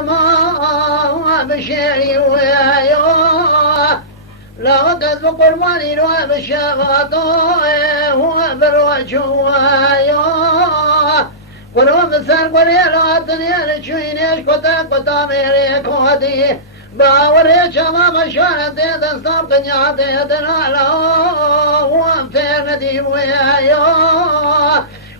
ما بشيري ويا لا تذب قرباني لو بشغاطو هو بروج ويا قلوب سر قريلا الدنيا لشوينيش قطا ميري كودي باوري شما مشوانة دستاب قنياتي دنالا وامتين ندي ويا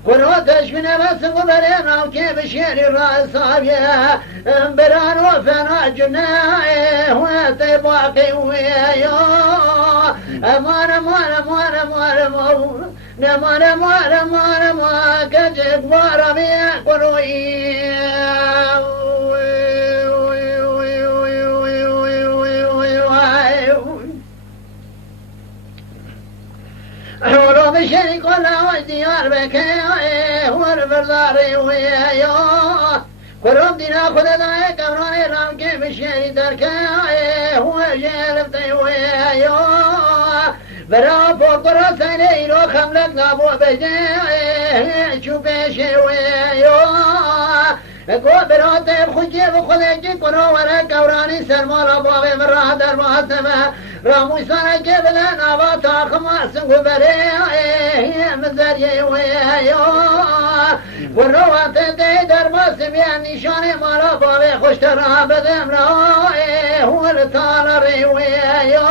قروتش من بس قبرنا وكيف شيري الرأسابية بران وفنا جناي وانتي باقي ويا ما كجك بارمي قروي حورو بشري قلا وديار بكي وربرداري ويا قروب دينا خود داي كبراني رام كي بشري دركي هو جلبتي ويا برا فوق سيني لو خملك نابو بجي شو بيشي ويا قو براتي بخجي بخلقي قرو ورا كوراني سرمالا بابي مرا در محسمه راموش سنة كبلا ناباتا خماس وبري مزاري ويا والروات دي در ماسبيا نشاني مالا بابي خوشترها بدم راي هو التالري ويا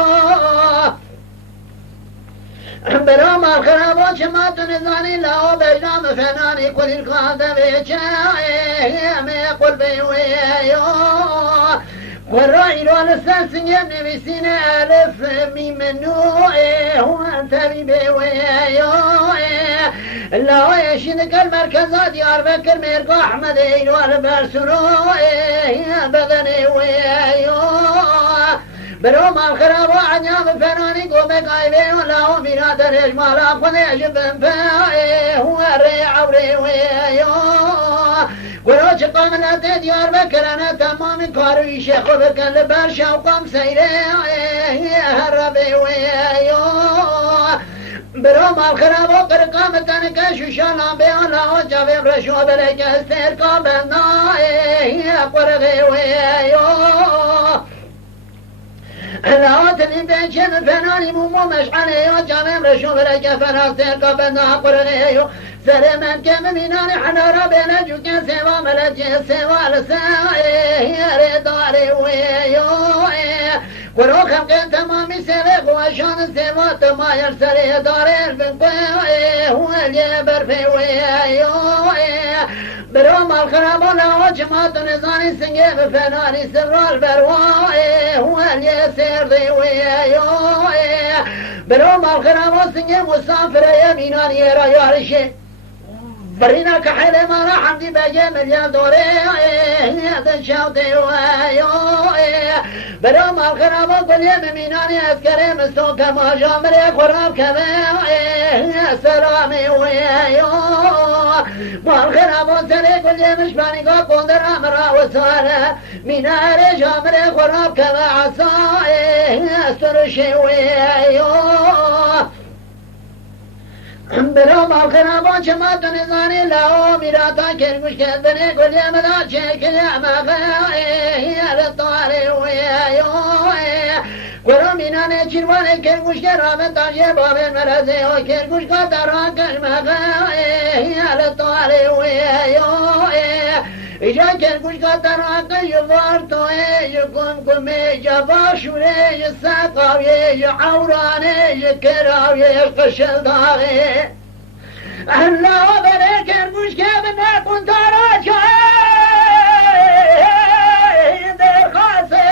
برام الخرابات شمات نزاني لا بجنام فناني كل القادة بيشاي ما يقول بي ويا والرأي لو السلسل يبني بسنة ألف ممنوع هو أنت بيويا لا يشينك المركزات ديار بكر ميرقو أحمد إلو البرسنو بدني ويا بروم الخراب وعنيام فناني قومك عيبين ولا ومينا دريج مالا خذيش بنفاي هو الريع وريويا قروش قامنا ديار بكرنا تمام كاروي شيخ بكن لبرشا وقام سيري هربي ويا بروم الخراب وقرقامتن كشوشانا بيانا وجابين رشو بلك استير قابلنا قرغي ويا الهواتني بيشن فناني مو مشعلي وجامم رشوف لك فناستير قبلنا قرنيو سلمان كم ميناني حنارا بين جوكا سوا ملجي سوا لساي ريداري ويو قرو خمق تمامي سبق وشان سوا تما يرسلي داري البنقوي هو اللي برفي ويو بروم الخرابونا وجمات نزاني سنجيب فناني سر البرواي هو اللي سيردي ويا بروم الخرابو سنجيب مسافر يميناني يرا يارشي برينا كحيلة ما راح عندي بجي مليان دوري هذا شاوتي ويا بروم الخرابو قل يميناني أذكري مستوك ما جامري خراب كذا سلامي ويا والخرابو سري قل يمشباني قندر أمرا وسارة من عري جامري خراب كذا عصاي استرشي ويا بروم الخرابو شمات نزاني لاو ميراتا كرمش كذني قل يمدا شيك يعمغي للطاري ويا قرو ميناني چرواني كرمش كرامتا شبابين مرزي وكرمش قدران كرمغي للطاري ويا إجا كرمش قدران كيبارتو يكون كمي جباشوري يساقاوي عوراني يكراوي يقشل داغي أهلا وبريك كرمش كابنا كنت راجع دير خاصي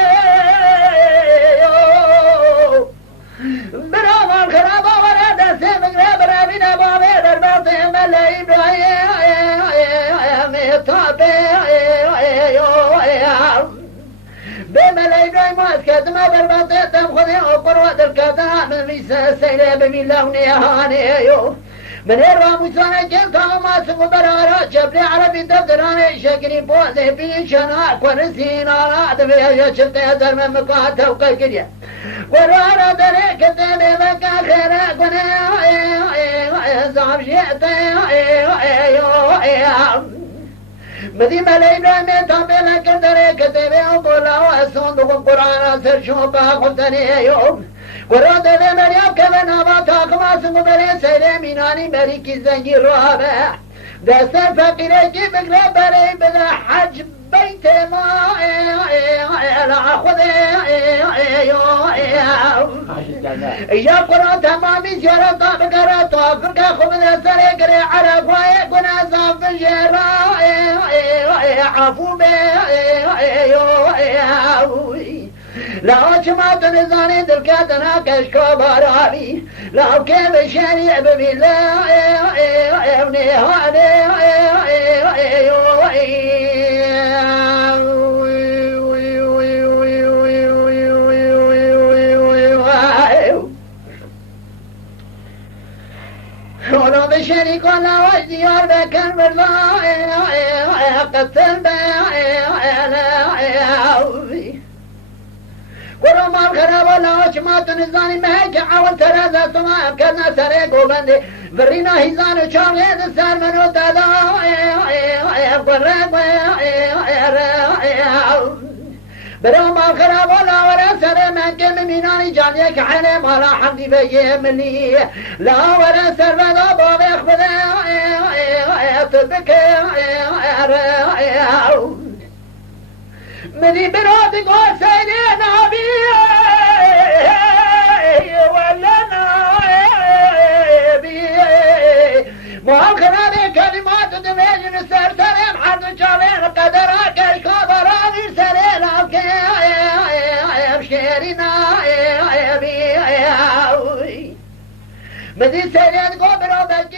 برام الخرابة ولا دسي مقرب رابنا بابي درباطي ملايين بملايين ماسكت ما برباطي تمخذي وقروة الكتاء من ريسا سيلة بميلوني هاني من الراموسانة جلتا وما سقو برارا جبري عربي دفتراني شكري بوزي في شناع ونسين على دفيا شلتي هزر من مقاطة وقلقليا ورارا دريك الدني مكا خيرا قنا زعب شيئتي مدی ملی ابراهیم تا بلا کردره کتبه و بولا و صندوق القرآن سرشون با خفتنی یوم قرآن دل مریم که به نابا تاقما سنگو بره سیره مینانی بری کی زنگی روحابه دستر فقیره کی بگره بره بده حج بیت ما خود یا قرآن تمامی زیارت تا بگره تا فرقه خوب دستره گره عرفای گناه صاف جره عفو به لا چما تنزانی دل که تنا کشکا بارابی لا که بشنی ببی لا شونا بشنی کن نواج دیار بکن برلا قتل قرآن مال خراب الله شما تنزانی مهی که اول ترازه سما کرنا سره گوبنده ورینا هیزان و چانگه سر منو دادا برو مال خراب الله ورا سره من که ممینانی جانیه که حنه مالا حمدی بگه منی لا ورا سر ودا باب اخبره تبکه منی براد گو سیدی نبی ولا نبی مال خراب کلمات دویجن سر سرم حد جاوین قدرها کشکا برانی سرین که شیرینا بی مدی سیدی گو براد